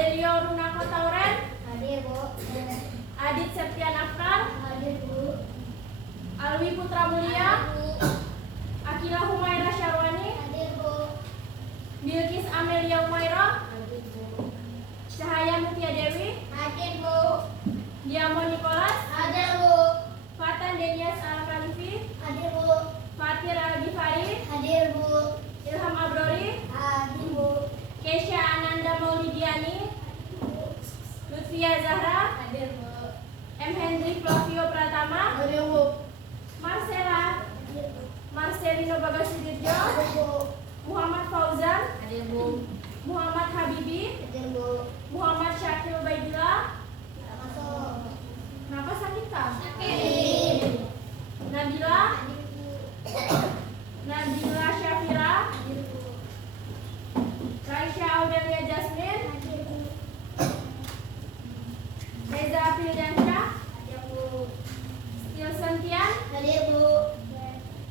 Adelio Runako Tauren. Hadir, Bu. Adit Septian Afkar. Hadir, Bu. Alwi Putra Mulia. Akila Humaira Syarwani. Hadir, Bu. Bilkis Amelia Umaira. Hadir, Bu. Cahaya Mutia Dewi. Hadir, Bu. Diamo Nicholas. Hadir, Bu. Fatan Denias Al-Khalifi. Hadir, Bu. Fatir Al-Ghifari. Hadir, Bu. Ilham Abrori. Hadir, Bu. Kesha Ananda Maulidiani. Lutfia Zahra. Hadir, Bu. M. Hendrik Flavio Pratama. Hadir, Bu. Marcela. Hadir, Bu. Marcelino Bagasudirjo. Hadir, Bu. Muhammad Fauzan. Hadir, Bu. Muhammad Habibi. Hadir, Bu. Muhammad Syakil Baidillah. Masuk. Kenapa sakit kah? Sakit. Nabila. Hadir, Bu. Nabila Syafira. Hadir, Bu. Raisya Audelia Jasmine. Hadir, Bu. Reza Fildansyah. Hadir, Bu. Stilson Tian. Hadir, Bu.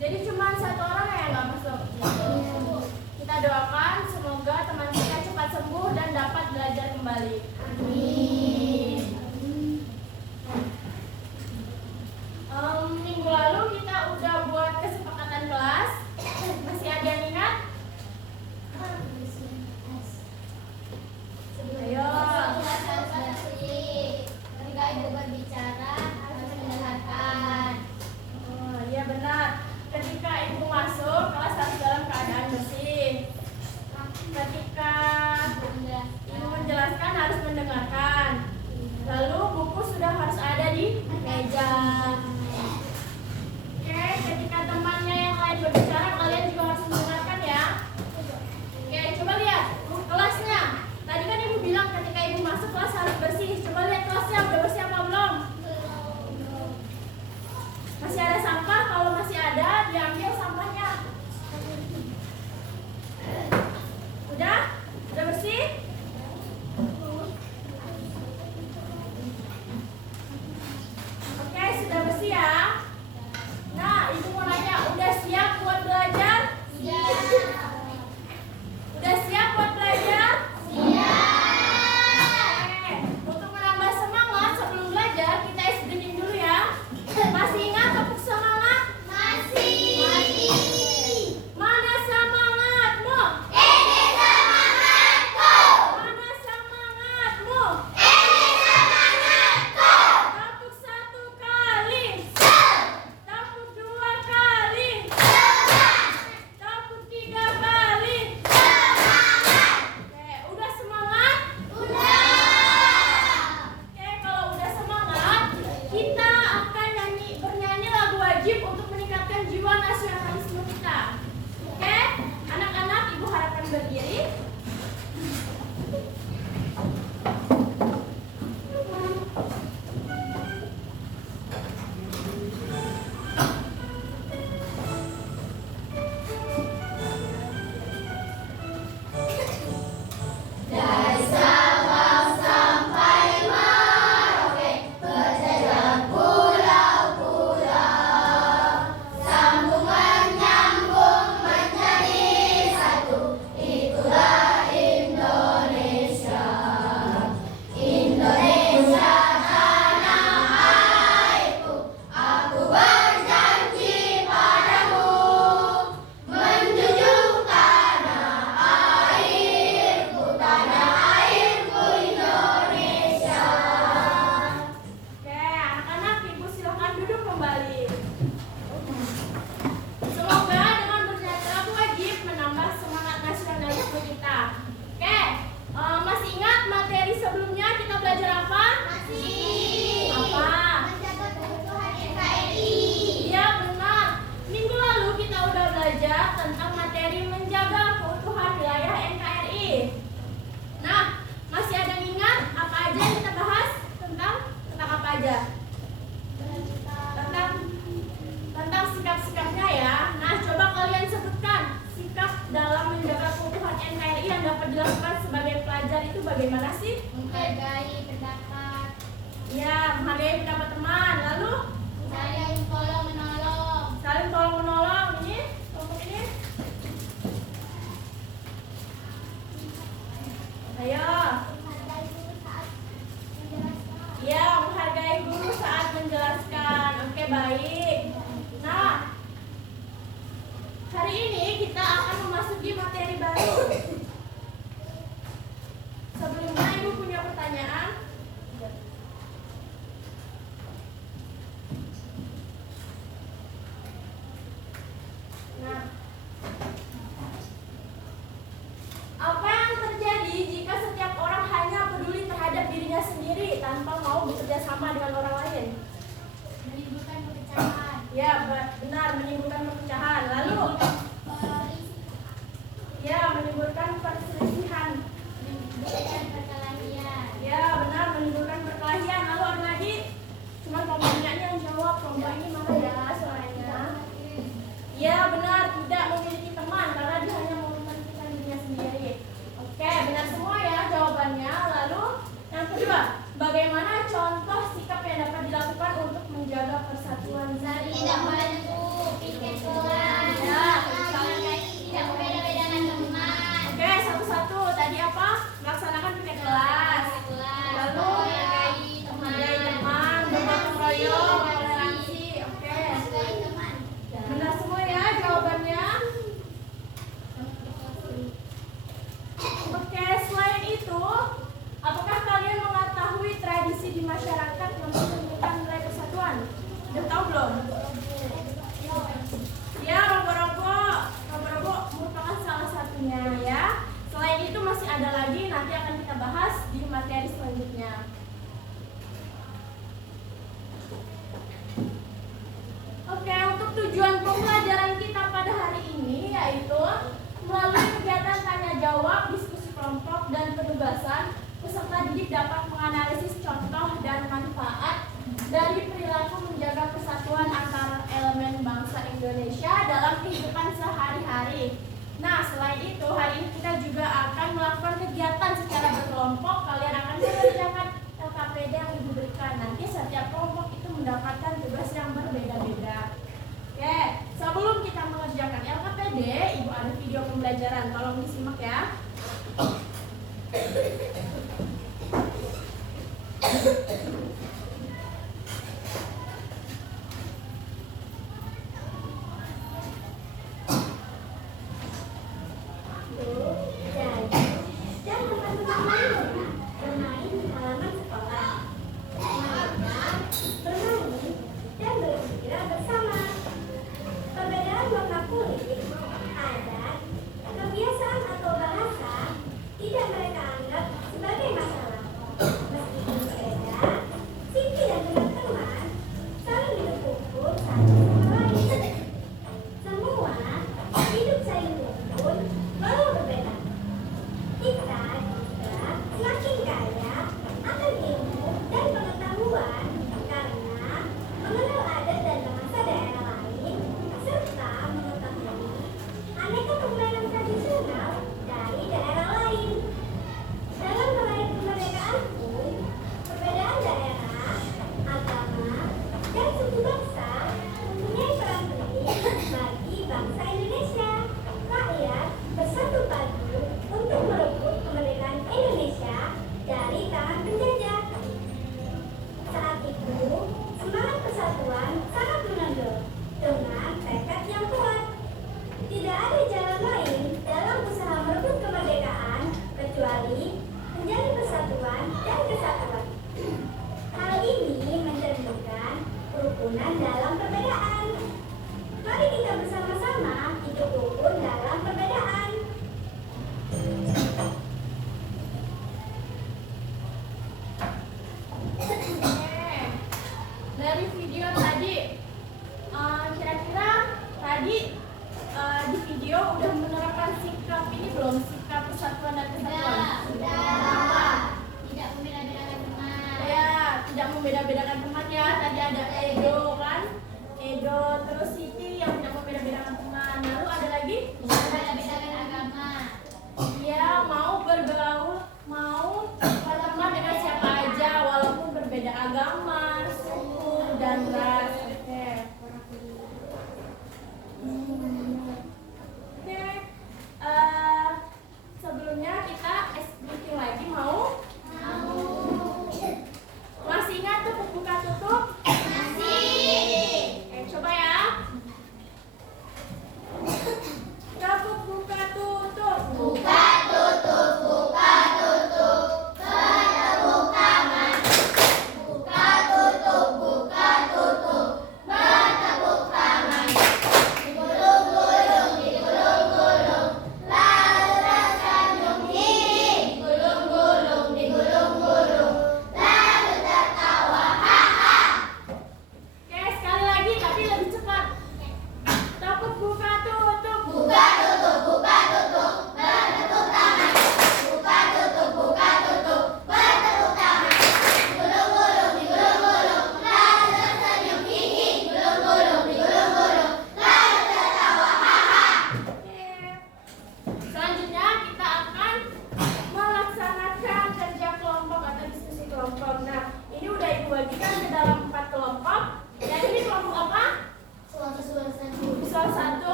Jadi cuma satu orang yang nggak masuk. Hadir, Bu. Kita doakan semoga teman kita cepat sembuh dan dapat belajar kembali. Amin. Minggu lalu kita udah buat kesepakatan kelas. Masih ada yang ingat? Ayo. Ketika ibu berbicara harus mendengarkan. Oh, iya benar. Ketika ibu masuk, kelas harus dalam keadaan bersih. Ketika ibu menjelaskan harus mendengarkan. Lalu buku sudah harus ada di meja. Oke, ketika temannya yang lain berbicara, kalian juga harus mendengarkan ya. Oke, coba lihat kelasnya. Tadi kan ibu bilang ketika ibu masuk kelas harus bersih. Coba lihat kelasnya udah bersih apa belum? Masih ada sampah? Kalau masih ada, diambil sampahnya. Udah? Udah bersih? Oke, sudah bersih ya. Nah, ibu mau nanya, udah siap buat belajar? Udah siap buat belajar? Oke, untuk menambah semangat sebelum belajar, kita SBNing dulu ya. Masih ingat tepuk semangat? Mana semangatmu? Mana semangatmu? Tepuk satu kali. Tepuk dua kali. Tepuk tiga kali. Oke, udah semangat? Oke, kalau udah semangat, kita akan bernyanyi lagu wajib untuk meningkatkan jiwa nasionalisme kita. Oke, anak-anak, ibu harapkan berdiri. Dari Sabang sampai Merauke, berjalan pulau-pulau, sambung menyambung menjadi satu. Itulah Indonesia. Indonesia tanah airku, aku berjanji padamu, menjunjung tanah airku Indonesia. Oke, anak-anak, ibu silakan duduk kembali. Semoga dengan bernyanyi lagu wajib menambah semangat nasionalisme kita. Oke, masih ingat materi sebelumnya kita belajar apa? Apa? Menjaga keutuhan NKRI. Iya benar. Minggu lalu kita udah belajar tentang materi menjaga keutuhan wilayah NKRI. Nah, masih ada yang ingat apa aja yang kita bahas tentang apa aja? Tentang sikap-sikapnya ya. Nah, coba kalian sebutkan sikap dalam menjaga keutuhan NKRI yang dapat dilakukan sebagai pelajar itu bagaimana sih? Menghargai pendapat, Ya, menghargai pendapat teman. Lalu saling tolong menolong, saling tolong menolong. Ini kelompok ini. Ayo. Hari ini kita akan memasuki materi baru. Sebelumnya Ibu punya pertanyaan? Nah, apa yang terjadi jika setiap orang hanya peduli terhadap dirinya sendiri tanpa mau bekerja sama dengan orang lain? Menimbulkan perpecahan. Ya, benar, menimbulkan perpecahan. Lalu, ya, menimbulkan perselisihan. Menimbulkan perkelahian. Ya, benar, menimbulkan perkelahian. Lalu ada lagi? Cuma kelompoknya yang jawab. Kelompok ini mana ya suaranya? Ya, benar, tidak memiliki teman karena dia hanya mementingkan dirinya sendiri. Oke, benar semua ya jawabannya. Lalu, yang kedua, bagaimana contoh sikap yang dapat dilakukan untuk menjaga persatuan? Tidak bantu piket kelas. Ya, Tidak membeda-bedakan teman. oke, satu-satu. Tadi apa? Melaksanakan pikir kelas. Lalu, Menghargai menghargai teman. teman, bergotong royong, toleransi. Oke, Menghargai teman. benar semua ya jawabannya. Oke, selain itu, apakah kalian mengetahui tradisi di masyarakat yang menunjukkan nilai persatuan? Udah tahu belum? Ya, robo-robo merupakan salah satunya ya. Selain itu masih ada lagi, nanti akan kita bahas di materi selanjutnya. Oke, untuk tujuan pembelajaran kita pada hari ini yaitu melalui kegiatan tanya jawab, diskusi kelompok, dan penugasan, peserta didik dapat menganalisis contoh dan manfaat dari perilaku menjaga persatuan antar elemen bangsa Indonesia dalam kehidupan sehari-hari. Nah, selain itu, hari ini kita juga akan melakukan kegiatan secara berkelompok. Kalian akan mengerjakan LKPD yang Ibu berikan. Nanti setiap kelompok itu mendapatkan tugas yang berbeda-beda. Oke, sebelum kita mengerjakan LKPD, Ibu ada video pembelajaran. Tolong disimak ya. Dan teman-teman bermain di halaman sekolah. Mainkan, bermain, dan bergembira bersama. Perbedaan warna kulit, adat, kebiasaan atau bahasa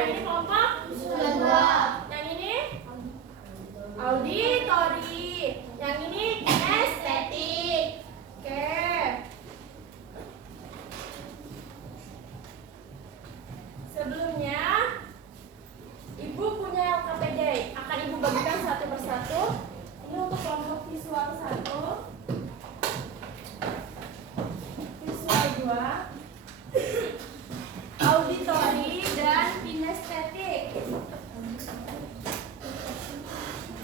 yang ini kelompok Kedua. yang ini auditori, yang ini kinestetik. Oke. Sebelumnya Ibu punya LKPD, akan Ibu bagikan satu persatu. Ini untuk kelompok visual 1, visual 2, auditori, dan kinestetik.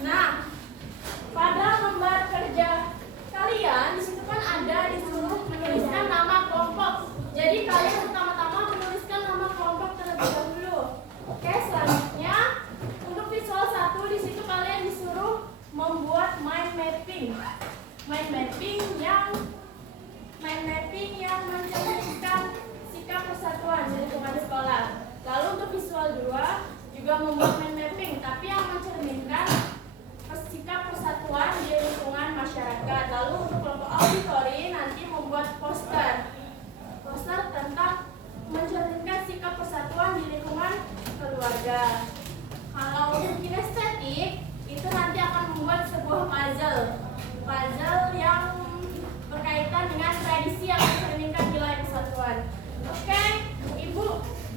Nah, pada lembar kerja kalian disitu kan ada disuruh menuliskan nama kelompok. Jadi kalian pertama-tama menuliskan nama kelompok terlebih dahulu. Oke, selanjutnya untuk visual 1 di situ kalian disuruh membuat mind mapping. Mind mapping yang mencerminkan sikap persatuan di lingkungan sekolah. Lalu untuk visual 2 juga membuat mind mapping, tapi yang mencerminkan sikap persatuan di lingkungan masyarakat. Lalu untuk kelompok auditori nanti membuat poster tentang mencerminkan sikap persatuan di lingkungan keluarga. Kalau untuk kinestetik itu nanti akan membuat sebuah puzzle yang berkaitan dengan tradisi yang mencerminkan nilai persatuan. Oke, Ibu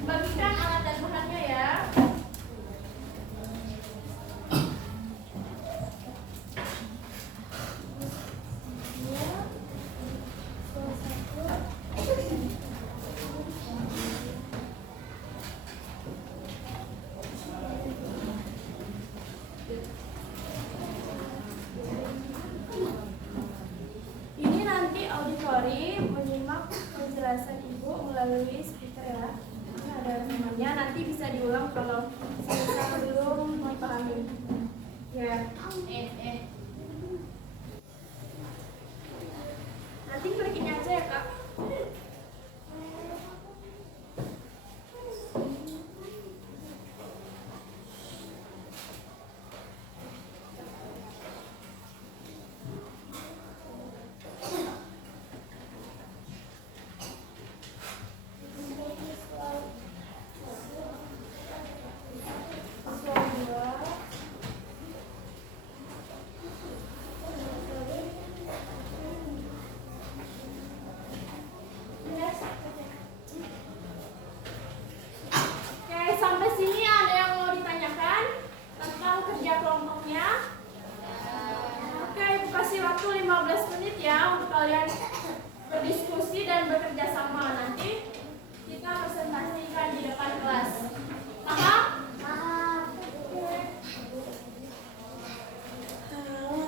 bagikan alat dan bahannya ya. Ini nanti auditori menyimak penjelasan Ibu melalui speaker ya. Ini ada rekamannya, nanti bisa diulang kalau misalnya belum memahami. Ya. Nanti klikin aja ya Kak. Waktu 15 menit ya untuk kalian berdiskusi dan bekerja sama. Nanti kita presentasikan di depan kelas. Paham? Halo,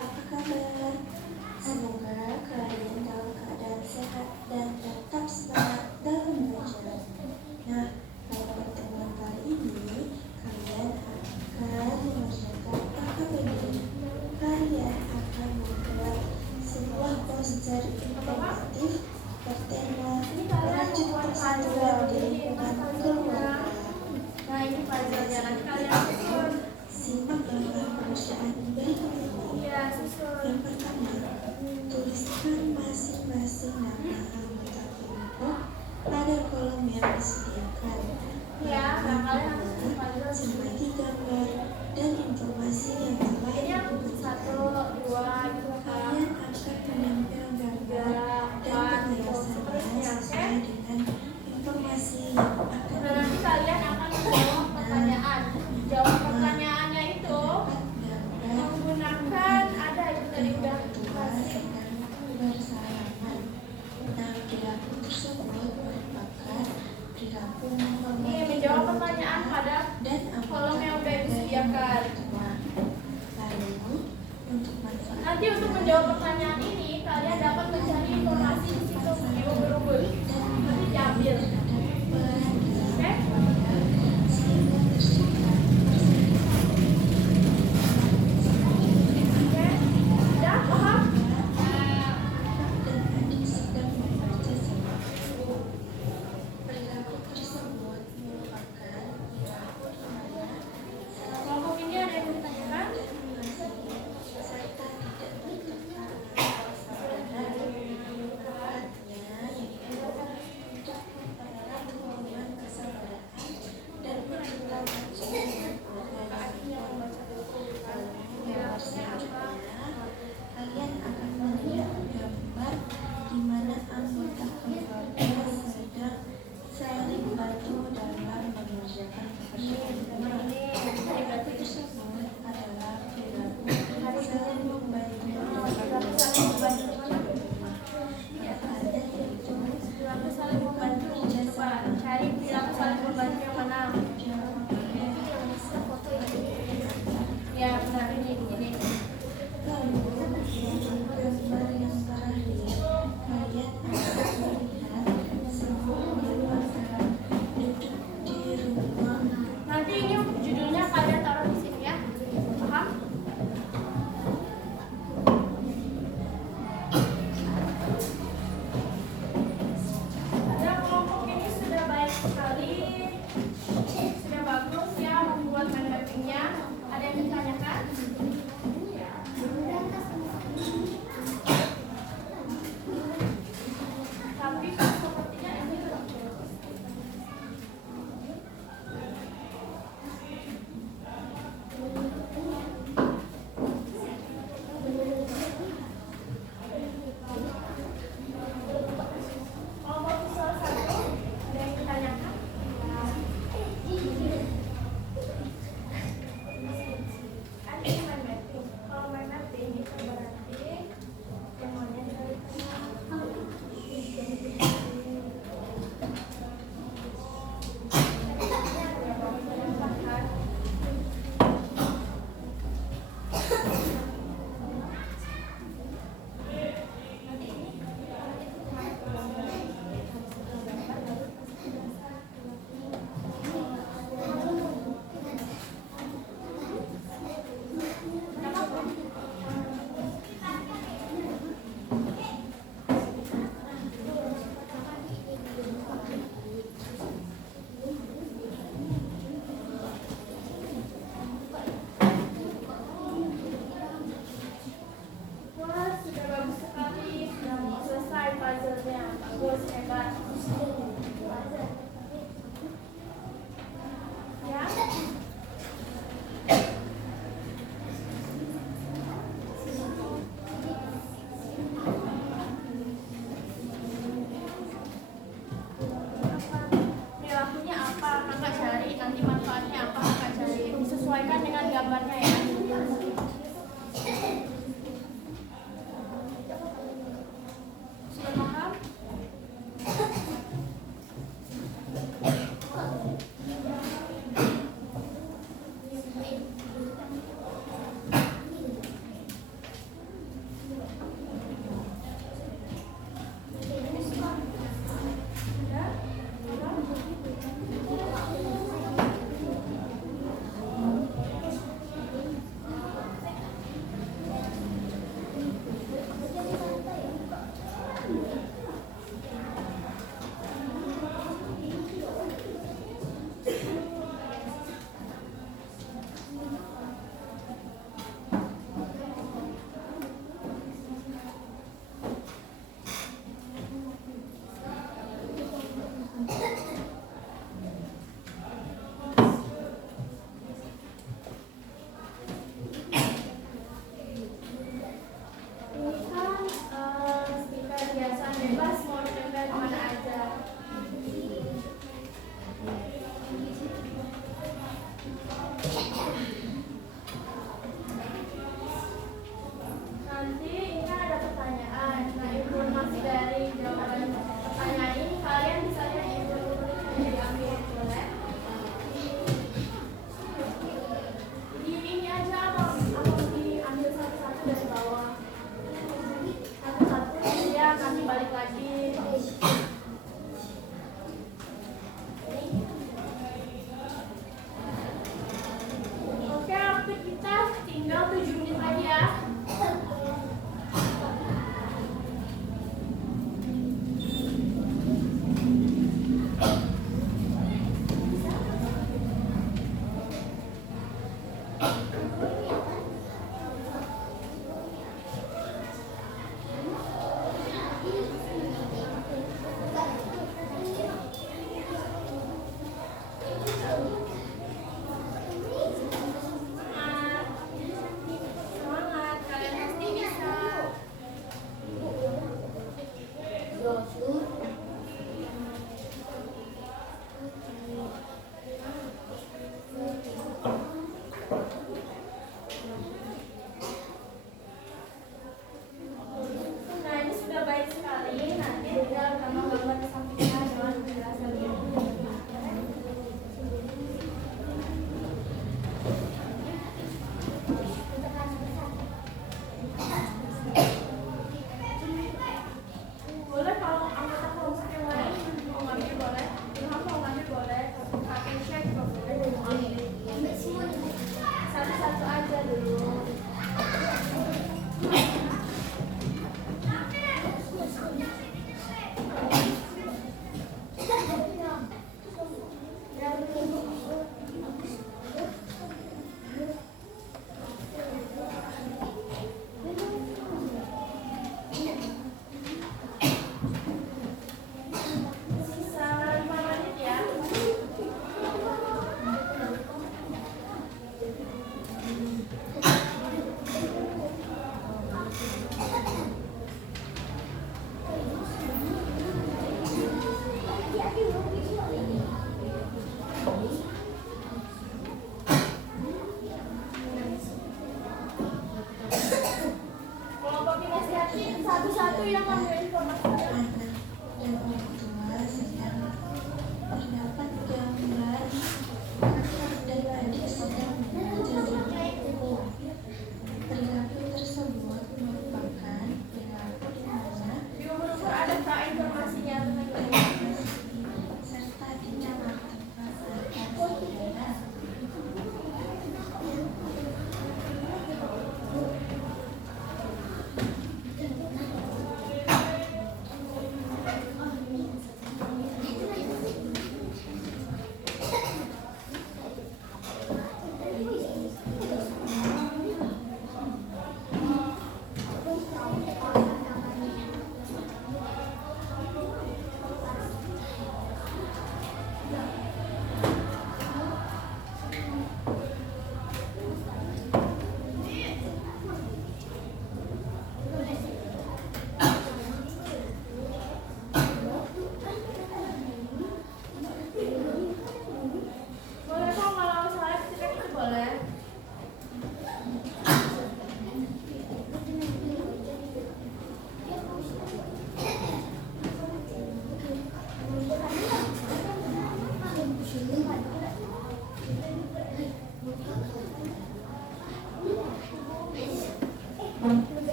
apa kabar? Semoga kalian dalam keadaan sehat dan tetap semangat dalam belajar. Nah, pada pertemuan kali ini kalian akan mengerjakan LKPD. Kalian akan membuat sebuah poster informatif bertema merajut persatuan di lingkungan keluarga. Nah, ini puzzle-nya nanti kalian susun. Simak langkah pengerjaan berikut ini. Iya, susun. Yang pertama, tuliskan masing-masing nama anggota kelompok pada kolom yang disediakan. Ya, nah kalian harus susun puzzle. Cermati gambar dan informasi yang telah Ini yang diberikan. 1, 2 gitu kan. Kalian akan menempel gambar dan penjelasannya sesuai dengan informasi yang akan Nah, nanti kalian akan menjawab pertanyaan. Jawab pertanyaannya itu menggunakan ada itu tadi udah kasih. bersalaman. Nah, perilaku tersebut merupakan perilaku Nih, menjawab pertanyaan pada dan kolom yang udah disediakan. Lalu, untuk manfaat Nanti untuk menjawab pertanyaan ini kalian dapat mencari informasi di situ di ubur-ubur. Nanti diambil. Oke? Oke? Udah paham? dan adik sedang membaca sebuku. Perilaku tersebut merupakan perilaku di mana Kelompok ini ada yang ditanyakan? serta tidak bertentangan dengan persaudaraan. Manfaatnya yaitu untuk mempererat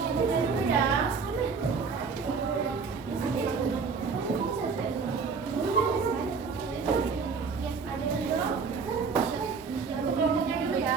Udah dulu ya. Untuk kelompoknya dulu ya.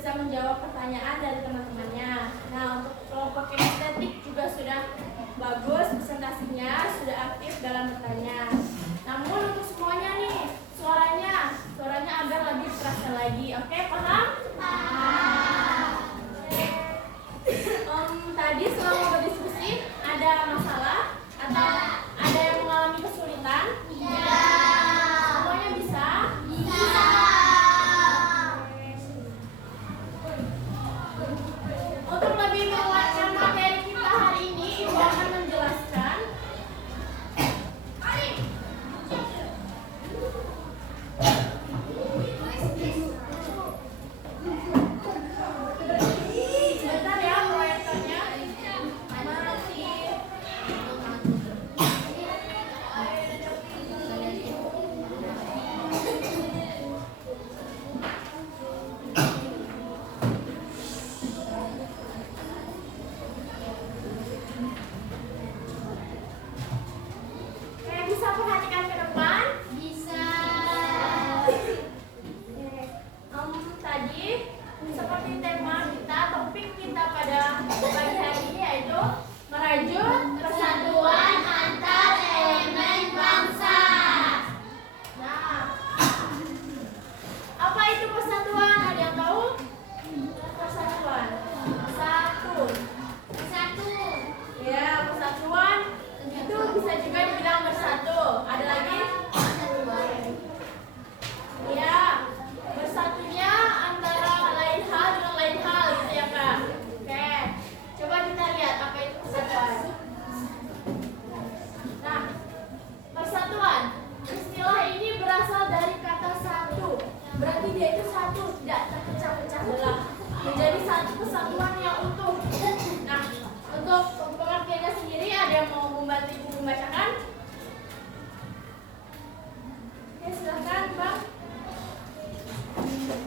bisa menjawab pertanyaan dari teman-temannya. Nah, untuk kelompok kinestetik juga sudah bagus presentasinya, sudah aktif dalam bertanya. Namun untuk semuanya nih, suaranya agar lebih terasa lagi. Oke, paham? Tadi selama berdiskusi ada masalah atau ada yang mengalami kesulitan? Semuanya bisa? Untuk lebih menguatkan materi kita hari ini, Ibu akan menjelaskan. Bentar ya, proyektornya mati. Oke, bisa perhatikan ke depan? Bisa. Tadi seperti tema kita, topik kita pada pagi hari ini yaitu merajut persatuan antar elemen bangsa. Nah, apa itu persatuan? Ada yang tahu? Persatuan. Satu. Satu. Ya, persatuan itu bisa juga dibilang bersatu. Ada lagi? Ya, bersatunya antara lain hal dengan lain hal gitu ya Kak. Oke, coba kita lihat apa itu persatuan. Nah, persatuan, istilah ini berasal dari kata satu. Berarti dia itu satu, tidak terpecah-pecah belah. Menjadi satu kesatuan yang utuh. Nah, untuk pengertiannya sendiri ada yang mau membantu Ibu membacakan? Oke, silakan Bang.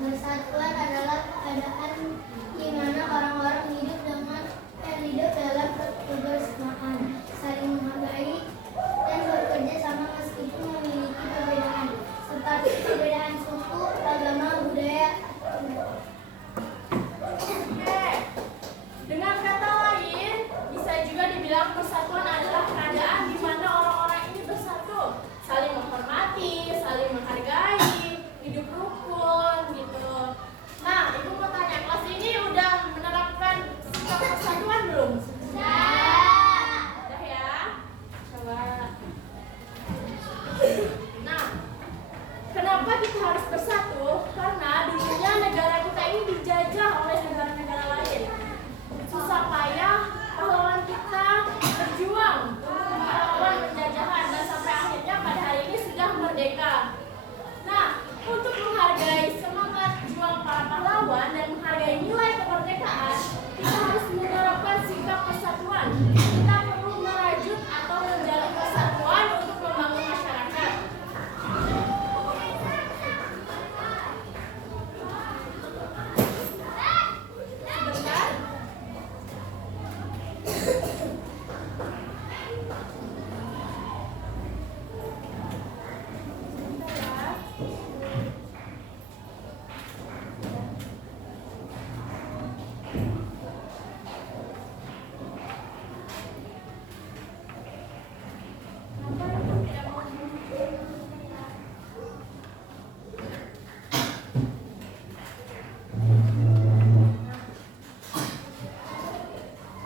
Persatuan adalah keadaan di mana orang-orang hidup dalam kebersamaan, saling menghargai dan bekerja sama meskipun memiliki perbedaan, seperti perbedaan suku, agama, budaya. Oke. Dengan kata lain, bisa juga dibilang persatuan adalah keadaan di mana orang-orang ini bersatu, saling menghormati, saling menghargai, hidup rukun gitu. Nah, Ibu mau tanya, kelas ini udah menerapkan sikap persatuan belum? Udah ya? Coba. Nah, kenapa kita harus bersatu? Karena dulunya negara kita ini dijajah oleh negara-negara lain. Susah payah pahlawan kita berjuang untuk melawan penjajahan dan sampai akhirnya pada hari ini sudah merdeka. Nah, untuk menghargai semangat juang para pahlawan dan menghargai nilai kemerdekaan, kita harus menerapkan sikap persatuan. Kita perlu merajut atau menjalin persatuan untuk membangun masyarakat. Sebentar.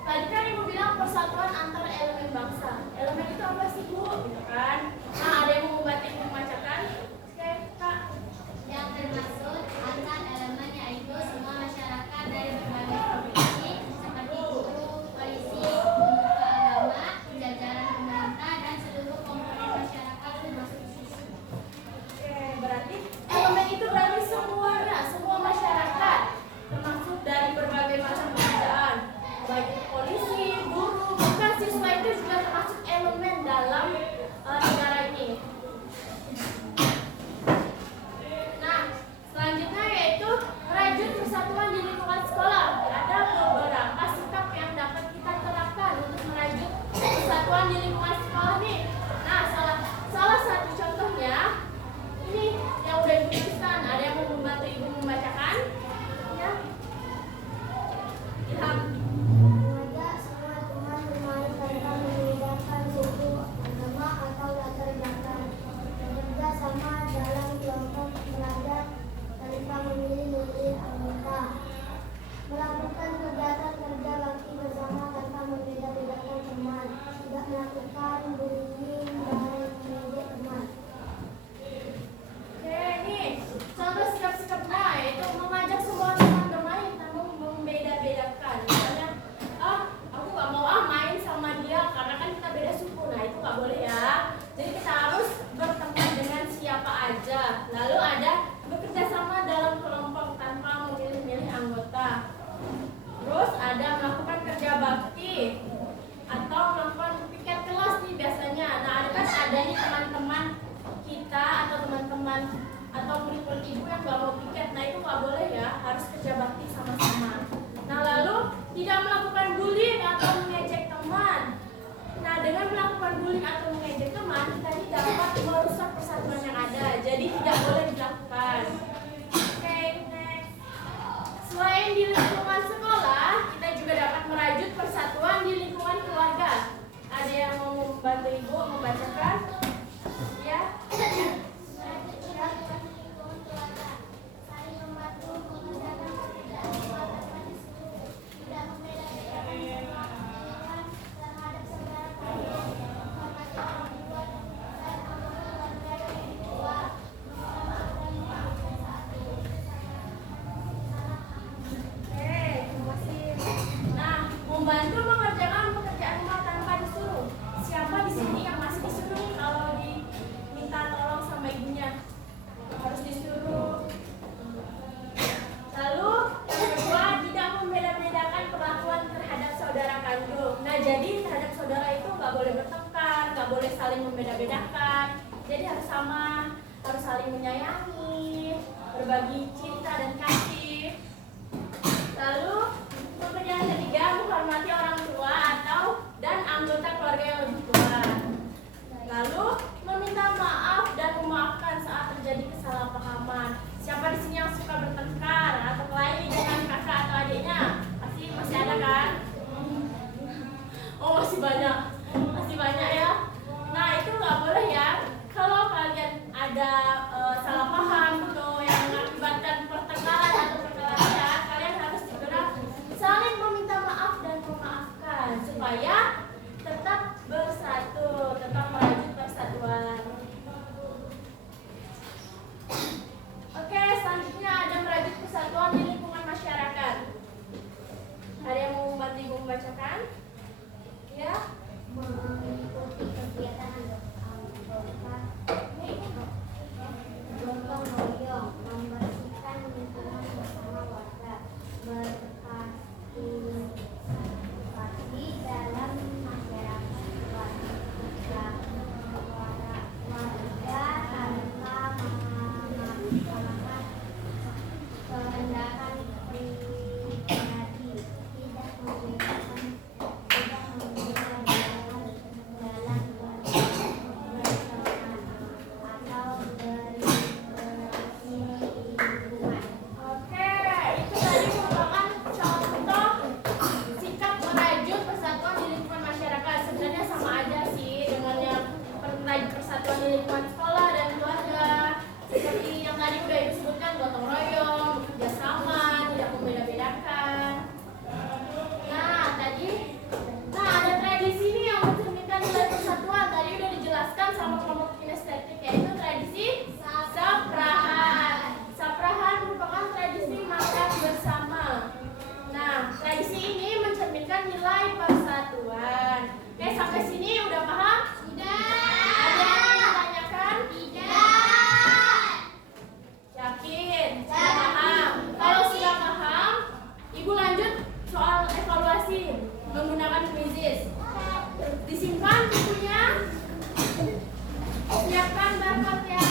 Tadi kan Ibu bilang persatuan antar elemen bangsa. Elemen itu apa sih Bu? Gitu kan? Nah, ada yang mau membantu Ibu membacakan? Oke, Kak. Yang termasuk antar elemen yaitu semua masyarakat dari berbagai provinsi di lingkungan sekolah, kita juga dapat merajut persatuan di lingkungan keluarga. Ada yang mau membantu Ibu membacakan? Ya. Membantu mengerjakan pekerjaan rumah tanpa disuruh. Siapa di sini yang masih disuruh nih kalau diminta tolong sama ibunya? Harus disuruh. Lalu yang kedua, tidak membeda-bedakan perlakuan terhadap saudara kandung. Nah, jadi terhadap saudara itu nggak boleh bertengkar, nggak boleh saling membeda-bedakan. Jadi harus sama, harus saling menyayangi, berbagi cinta dan kasih. Lalu pekerjaan ketiga, menghormati orang tua atau dan anggota keluarga yang lebih tua. Lalu meminta maaf dan memaafkan saat terjadi kesalahpahaman. Siapa di sini yang suka bertengkar atau kelahi dengan kakak atau adiknya? Pasti masih ada kan? Oh, masih banyak ya. Nah, itu nggak boleh ya. Kalau kalian ada salah paham gitu yang mengakibatkan pertengkaran atau perkelahian, kalian harus segera saling meminta maaf dan memaafkan supaya tetap bersatu, tetap merajut persatuan. Oke, selanjutnya ada merajut persatuan di lingkungan masyarakat. Ada yang mau membantu Ibu membacakan? Ya. Mengikuti kegiatan anggota gotong royong, membersihkan lingkungan bersama warga, berpartisipasi dalam masyarakat, warga tanpa mengamalkan kehendak pribadi, tidak membedakan dalam berteman atau berinteraksi lingkungan. Oke, itu tadi merupakan contoh sikap merajut persatuan di lingkungan masyarakat. Sebenarnya sama aja sih dengan yang merajut persatuan di lingkungan sekolah dan keluarga. Seperti yang tadi udah Ibu sebutkan, gotong royong, bekerja sama, tidak membeda-bedakan. Nah, ada tradisi nih yang mencerminkan nilai persatuan. Tadi udah dijelaskan sama kelompok kinestetik, yaitu tradisi saprahan. Saprahan merupakan tradisi makan bersama. Nah, tradisi ini mencerminkan nilai persatuan. Oke, sampai sini udah paham? Ada yang mau ditanyakan? Yakin? Sudah paham? Kalau sudah paham, Ibu lanjut soal evaluasi menggunakan quizzes. Disimpan bukunya, siapkan barcode-nya.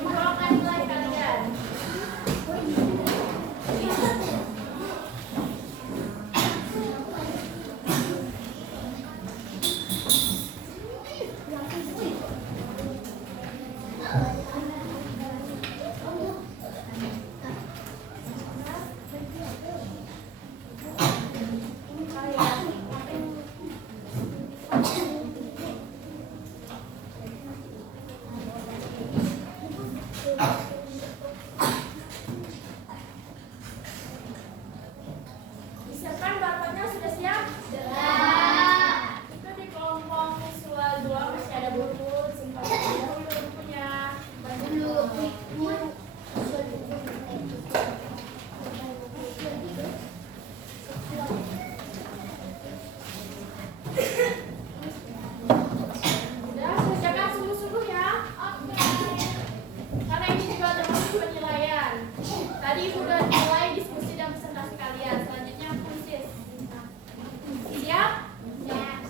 Ibu akan nilai kalian. Disiapkan barcode-nya, sudah siap? Itu di kelompok visual 2 masih ada buku, simpan dulu bukunya. Udah, kerjakan sungguh-sungguh ya. Karena ini juga termasuk penilaian. Tadi Ibu udah mulai diskusi dan presentasi kalian. Selanjutnya kuisis. Siap? Siap.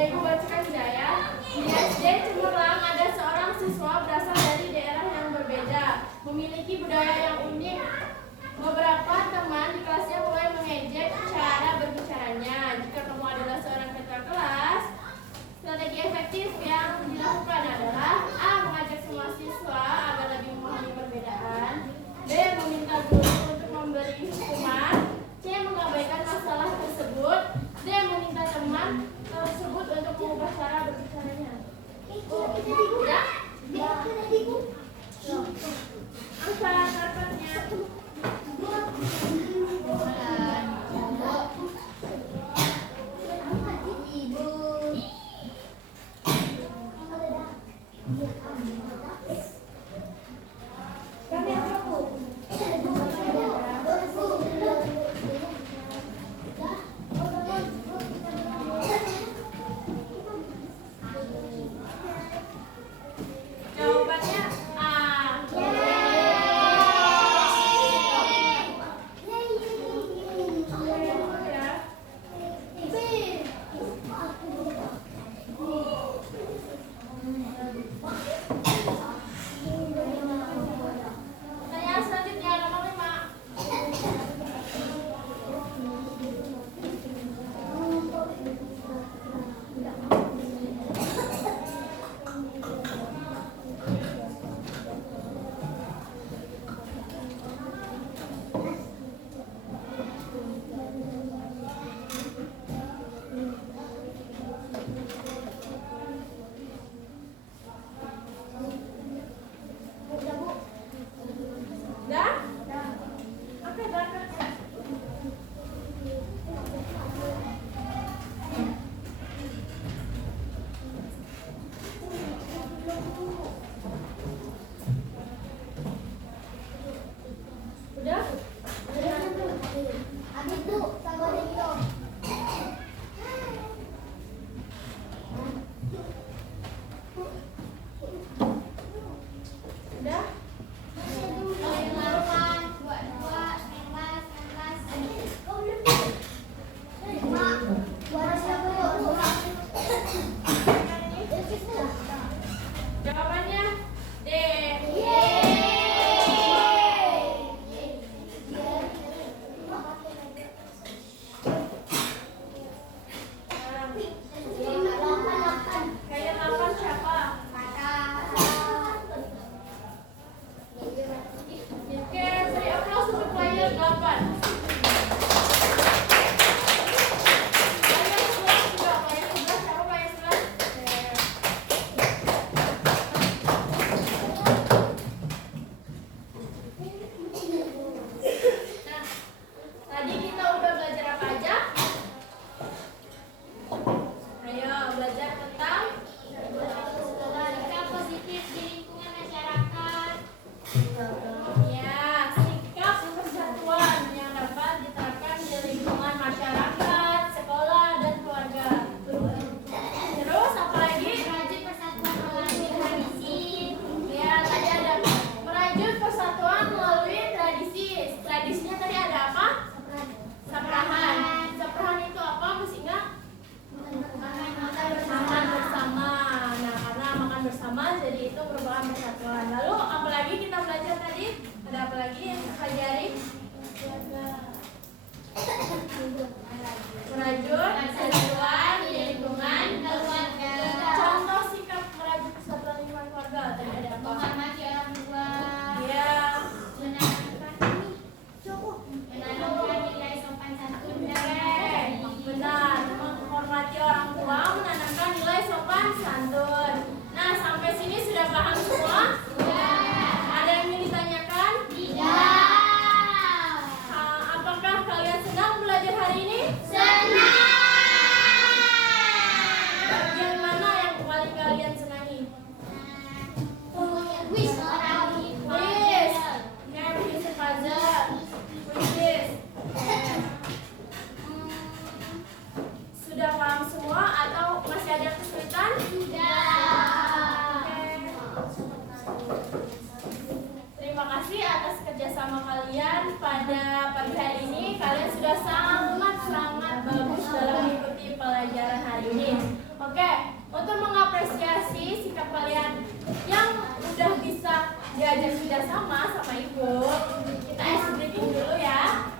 Boleh Ibu bacakan tidak ya? Di SD Cemerlang ada seorang siswa berasal dari daerah yang berbeda, memiliki budaya yang unik. Beberapa teman di kelasnya mulai mengejek cara berbicaranya. Jika kamu adalah seorang ketua kelas, strategi efektif yang dilakukan adalah A. Mengajak semua siswa agar lebih memahami perbedaan, B. Meminta guru untuk memberi hukuman, C. Mengabaikan masalah tersebut, D. Meminta teman tersebut untuk mengubah cara berbicaranya. Ya? Angka karpetnya. Jawabannya A. Pertanyaan selanjutnya nomor 5. Dah? Oke, karpetnya. Udah? Habis itu sama Rio. Udah? Jawabannya D. Kayaknya 8 siapa? Oke, beri aplaus untuk player 8. Player 11 juga, player 11 siapa player 11? Nah, tadi kita udah belajar apa aja? Ayo belajar tentang Sikap positif di lingkungan masyarakat. ya sikap persatuan yang dapat diterapkan di lingkungan masyarakat, sekolah dan keluarga. Terus apa lagi? Merajut persatuan melalui tradisi. Ya tadi ada merajut persatuan melalui tradisi. Tradisinya tadi ada apa? Saprahan. Saprahan itu apa? Masih ingat? Makan bersama. Nah, karena makan bersama jadi itu merupakan persatuan. Lalu apalagi kita belajar tadi? Ada apa lagi yang kita pelajari? Merajut persatuan di lingkungan keluarga. Contoh sikap merajut persatuan lingkungan keluarga tadi ada apa? Menghormati orang tua. Iya. Menanamkan nilai sopan santun dan Benar, menghormati orang tua, menanamkan nilai sopan santun. Nah, sampai sini sudah paham semua? Ada yang ingin ditanyakan? Apakah kalian senang belajar hari ini? Senang. Oke, untuk mengapresiasi sikap kalian yang udah bisa diajak kerjasama sama ibu, kita ice breaking dulu ya.